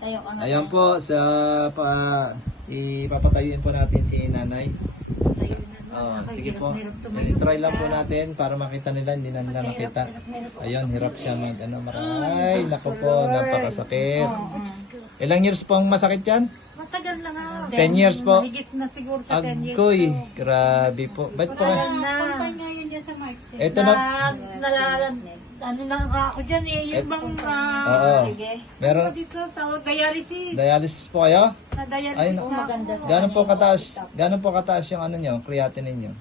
Ayan po, ipapatayuin po natin si nanay. Sige po. Try lang po natin para makita nila, hindi na nila makita. Ayun, hirap siya Ay, naku po, napakasakit. Ilang years po ang masakit yan? Matagal na nga. 10 years po. Higit na siguro sa 10 years. Agoy, grabe po. Ba't po? Kumpanya yun dyan sa March. Ito na. Ano na nga ako dyan eh. Yung bang... Oo. Meron. Dito, tawag dialysis. Dialysis po kayo? Na dialysis Ay, na. gano'n po kataas yung ano nyo, creatinine nyo?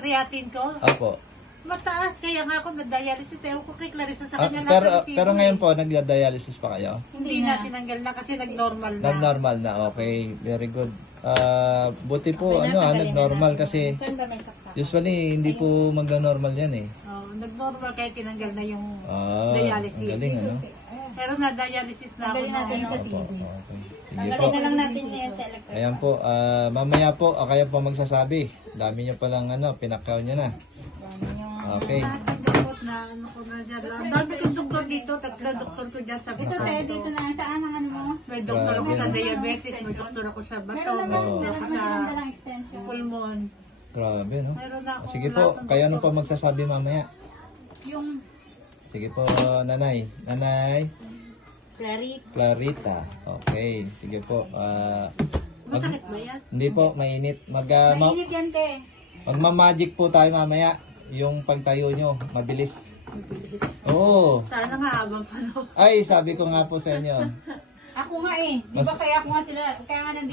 Creatine ko. Opo. Mataas. Kaya nga ako na-dialysis. Ewan ko kay Clarissa sa kanya Pero ngayon po, nagda-dialysis pa kayo? Hindi na tinanggal na kasi nag-normal na. Nag-normal na, okay. Very good. Buti po, nag-normal kasi usually hindi po magna-normal yan eh. Nag-normal kaya tinanggal na yung dialysis. dialysis. Ang galing, ano? Pero na-dialysis na ako. Tanggalin natin noon. sa TV. Okay. Sige po. Tanggalin na lang natin yan sa electric. Ayan po, mamaya po, kayo po magsasabi. Dami nyo palang pinakaw nyo na. Okay. Na ano ko na dyan lang. Dami kong doktor dito. Tatlo doktor ko dyan sa Ito tayo dito na. Saan ang ano mo? May doktor ako sa diabetes. May doktor ako sa bato. Meron naman. May Meron doktor naman sa yung dalang extension. pulmon. Grabe, no? Meron na ako. Sige po, kayo ano po magsasabi mamaya? Yung Sige po, nanay. Nanay. Clarita. Okay, sige po. masakit ba yan? Hindi po, mainit. Mainit yan, te. Magma-magic po tayo mamaya. Yung pagtayo nyo, mabilis. Oo. Sana nga habang panahon. Ay, sabi ko nga po sa inyo. Ako nga eh. Di ba kaya ako nga sila, kaya nga nandito.